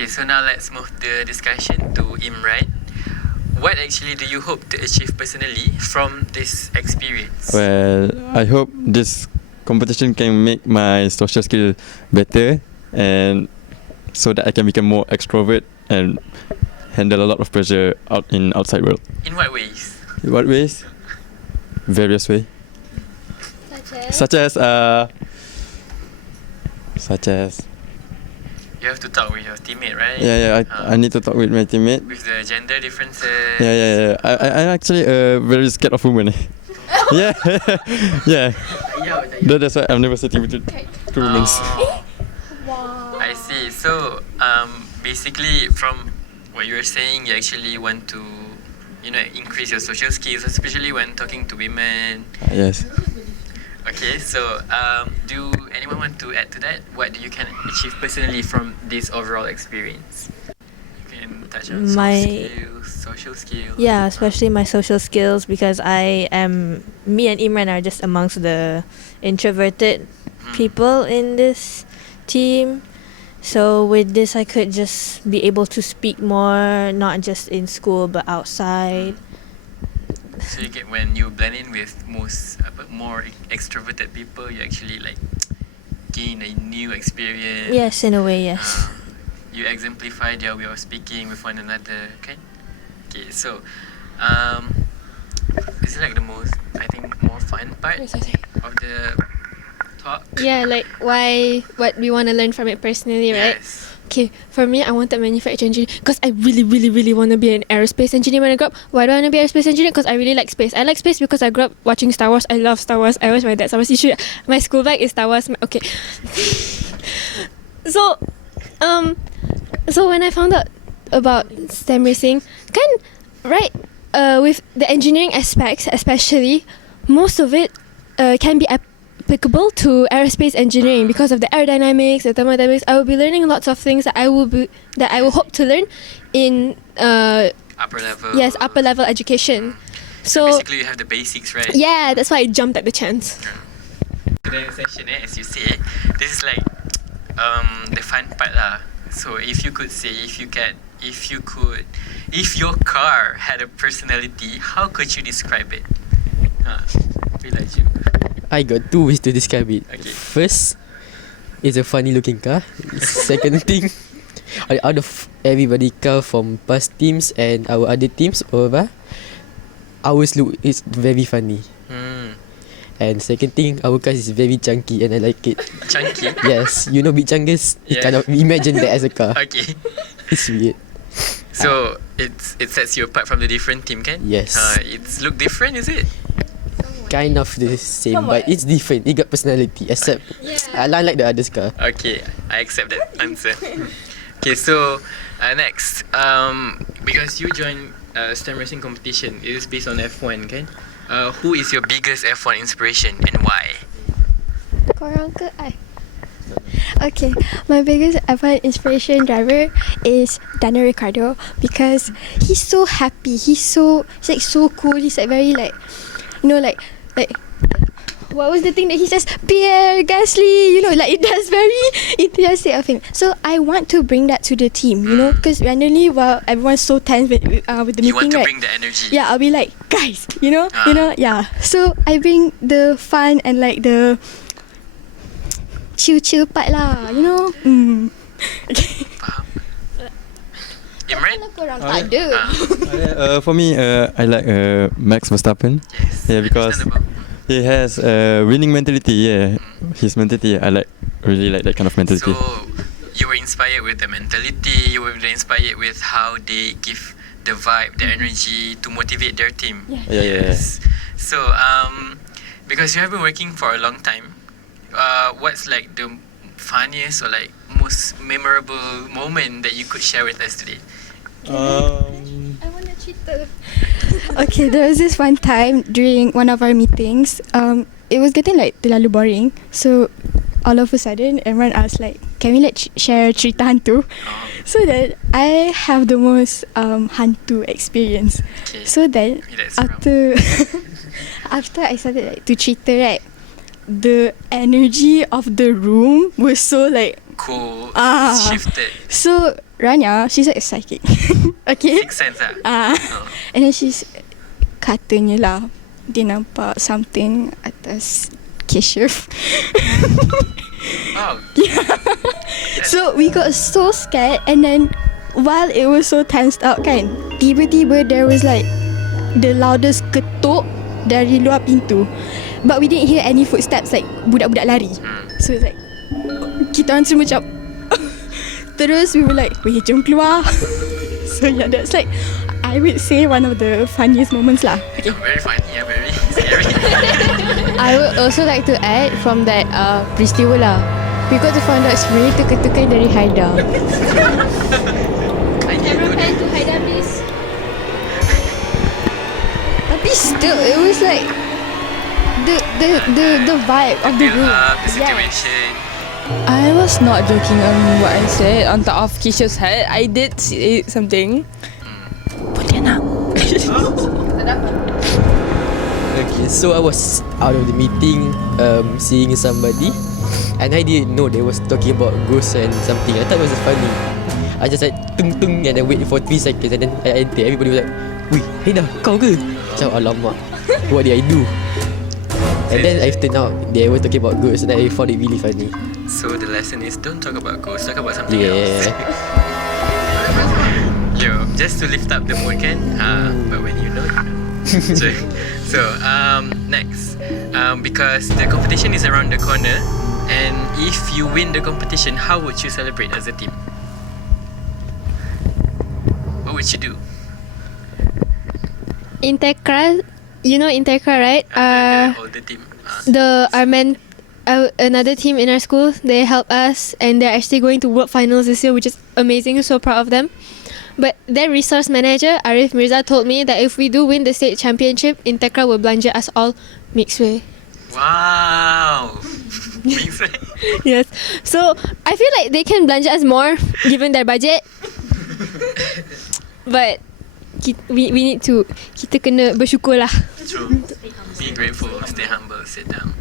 Okay, so now let's move the discussion to Imran. What actually do you hope to achieve personally from this experience? Well, I hope this competition can make my social skill better, and so that I can become more extrovert and handle a lot of pressure out in outside world. In what ways? In what ways? Various ways. Such as You have to talk with your teammate, right? I need to talk with my teammate. With the gender differences. I'm actually very scared of women. yeah. That's why I'm never sitting with two women. Wow. I see. So basically from what you were saying, you actually want to, increase your social skills, especially when talking to women. Yes. Okay, so do anyone want to add to that? What do you can achieve personally from this overall experience? You can touch on social skills. Yeah, especially my social skills, because me and Imran are just amongst the introverted people in this team. So with this, I could just be able to speak more, not just in school but outside. So when you blend in with more extroverted people, you actually gain a new experience. Yes, in a way, yes. You exemplify their way of speaking with one another, okay? Okay, so this is the most, I think, more fun part of the talk. Yeah, what we want to learn from it personally, right? Yes. Okay, for me, I wanted manufacturing engineering because I really, really, really want to be an aerospace engineer when I grow up. Why do I want to be an aerospace engineer? Because I really like space. I like space because I grew up watching Star Wars. I love Star Wars. I watch my dad's Star Wars. My school bag is Star Wars. Okay. So when I found out about STEM racing, with the engineering aspects especially, most of it can be applicable to aerospace engineering because of the aerodynamics, the thermodynamics. I will be learning lots of things that I will hope to learn in upper level. Yes, upper level education. So basically, you have the basics, right? Yeah, that's why I jumped at the chance. Today session, as you say, this is the fun part lah. So if you could say, if your car had a personality, how could you describe it? You. I got two ways to describe it. Okay. First, it's a funny looking car. Second thing, out of everybody car from past teams and our other teams over, ours look is very funny. And second thing, our car is very chunky and I like it. Chunky? Yes, big chunkers. You cannot imagine that as a car. Okay. It's weird. So it sets you apart from the different team, can? Yes. It's look different, is it? Kind of the same, but it's different. It got personality, except I like the other's car. Okay, I accept that answer. Okay, so next, because you joined STEM racing competition, it is based on F1, kan? Who is your biggest F1 inspiration and why? Korang ke I? Okay, my biggest F1 inspiration driver is Daniel Ricciardo because he's so happy. He's so cool. He's very what was the thing that he says? Pierre Gasly, it does very enthusiastic thing. So I want to bring that to the team, because randomly while everyone's so tense with the meeting, you want to bring the energy. Yeah, I'll be like, guys, yeah. So I bring the fun and the chill part lah, Okay. Imran? For me, I like Max Verstappen. Yes. Yeah, because he has a winning mentality. Yeah, his mentality. Really like that kind of mentality. So you were inspired with the mentality. You were inspired with how they give the vibe, the energy to motivate their team. Yes. So because you have been working for a long time, what's the funniest or most memorable moment that you could share with us today? I want to cheat. Okay, there was this one time during one of our meetings. It was getting terlalu boring. So all of a sudden, everyone asked can we share cerita hantu? So that I have the most hantu experience. Okay. So then after I started to cerita, right, the energy of the room was so shifted. So Rania, she's like a psychic. Okay. Sixth sense lah. Oh. And then she's katanya lah dia nampak something atas cashier. Oh. So we got so scared, and then while it was so tensed up kan, tiba-tiba there was like the loudest ketuk dari luar pintu, but we didn't hear any footsteps like budak-budak lari. So it's like kita orang semua macam terus we were like, weh jom keluar. So yeah, that's like I would say one of the funniest moments lah. Okay. Very funny, yeah, very scary. I would also like to add from that peristiwa lah. We got to find out sebenarnya teka-teka dari Haida. I didn't know that. to Haida, please? Tapi still, it was like the vibe of the Build group. up the situation. I was not joking on what I said on top of Kisha's head. I did say something. Pontianak. Okay, so I was out of the meeting, seeing somebody, and I didn't know they was talking about ghosts and something. I thought it was funny. I just like tung tung and then wait for 3 seconds, and then I enter. Everybody was like, "Wih, hey dah, kau ke?" Macam alamak, what did I do? And then I turned out they were talking about ghosts, and I found it really funny. So the lesson is don't talk about ghosts, talk about something else. Yeah. Yo, just to lift up the mood kan. But when you know, you know. So next, because the competition is around the corner, and if you win the competition, how would you celebrate as a team? What would you do? Intekra, you know Intekra, right? The older team. Another team in our school, they help us, and they're actually going to World Finals this year, which is amazing. So proud of them. But their resource manager, Arif Mirza, told me that if we do win the state championship, Intekra will belanja us all mixed way. Wow. Means like, Yes. So I feel like they can belanja us more given their budget. But we need to, kita kena bersyukur lah. true. Be grateful, stay humble, sit down.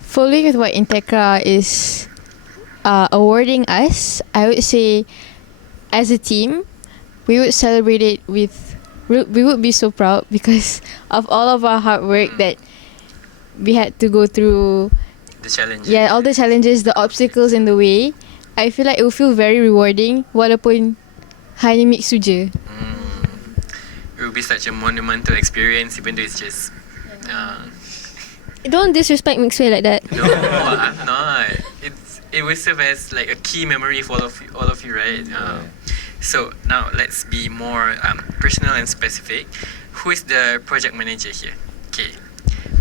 Following with what Integra is awarding us, I would say as a team, we would celebrate it with, we would be so proud because of all of our hard work that we had to go through. The challenge. Yeah, all the challenges, the obstacles in the way. I feel like it will feel very rewarding walaupun hanya mixed je. It will be such a monumental experience, even though it's just. Don't disrespect Mixway like that. No, I'm not. It will serve as like a key memory for all of you, right? So now let's be more personal and specific. Who is the project manager here? Okay.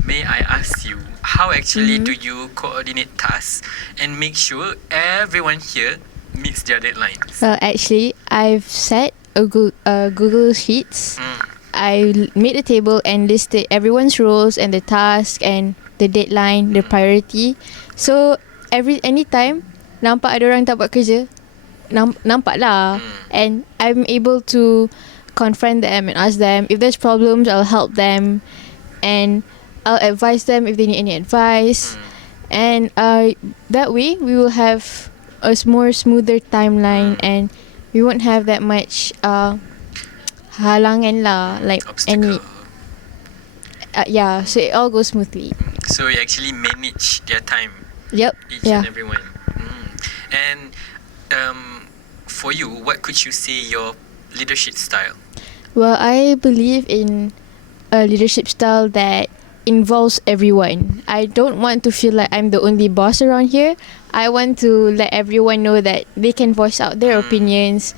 May I ask you, how actually do you coordinate tasks and make sure everyone here meets their deadlines? Well, actually, I've set a Google Sheets. I made a table and listed everyone's roles and the task and the deadline, the priority. So anytime nampak ada orang tak buat kerja, nampak lah. And I'm able to confront them and ask them if there's problems. I'll help them and I'll advise them if they need any advice. And that way we will have a more smoother timeline and we won't have that much halangan lah, like Obstacle. yeah, so it all goes smoothly. So you actually manage their time, Yep. each Yeah. and everyone. And for you, what could you say your leadership style? Well, I believe in a leadership style that involves everyone. I don't want to feel like I'm the only boss around here. I want to let everyone know that they can voice out their opinions.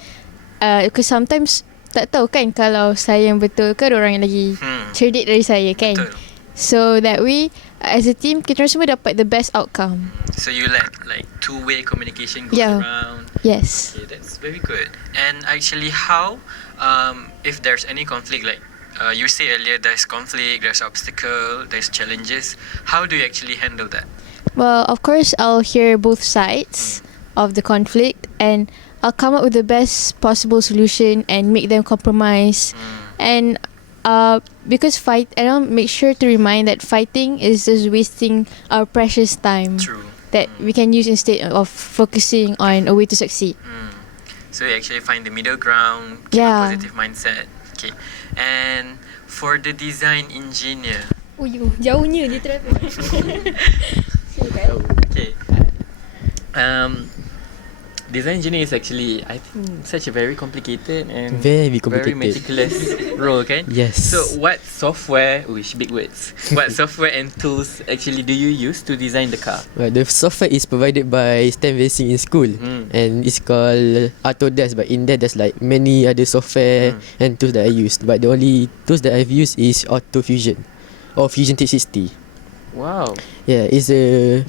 Because sometimes tak tahu kan kalau saya yang betul ke ada orang yang lagi cerdik dari saya kan. Betul. So that way, as a team, kita semua dapat the best outcome. So you let like two-way communication go Yeah. around. Yes. Okay, that's very good. And actually, how if there's any conflict, like you say earlier, there's conflict, there's obstacle, there's challenges. How do you actually handle that? Well, of course, I'll hear both sides of the conflict and I'll come up with the best possible solution and make them compromise. And because and I'll make sure to remind that fighting is just wasting our precious time. True. that we can use instead of focusing on a way to succeed. So you actually find the middle ground, keep Yeah. a positive mindset. Okay. And for the design engineer, Oh, jauhnya dia travel. okay. Design engineer is actually, I think, such a very complicated and Very very complicated. meticulous role, kan? Yes. So what software, big words, what software and tools actually do you use to design the car? Well, the software is provided by STEM Racing in school, and it's called Autodesk. But in there, there's like many other software and tools that I used. But the only tools that I've used is Auto Fusion or Fusion 360. Wow. Yeah, it's a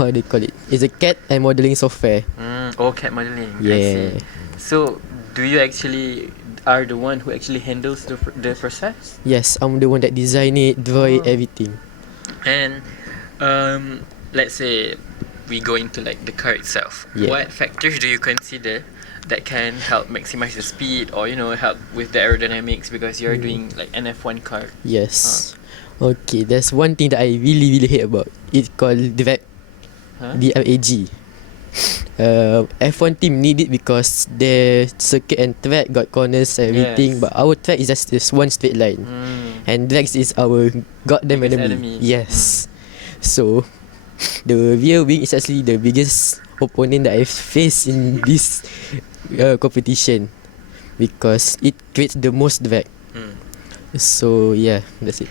how do you call it? It's a CAD and modeling software. CAD modeling. I Yeah. see. So do you actually are the one who actually handles the process? Yes, I'm the one that design it, draw it, everything. And let's say we go into like the car itself. Yeah. What factors do you consider that can help maximize the speed or help with the aerodynamics because you're doing like an F1 car? Yes. Okay, there's one thing that I really hate about. It's called drag. DRAG. F1 team need it because their circuit and track got corners and everything, Yes. but our track is just this one straight line, and drags is our goddamn Biggest enemy. enemy. Yes. So the rear wing is actually the biggest opponent that I've faced in this competition because it creates the most drag. So yeah, that's it.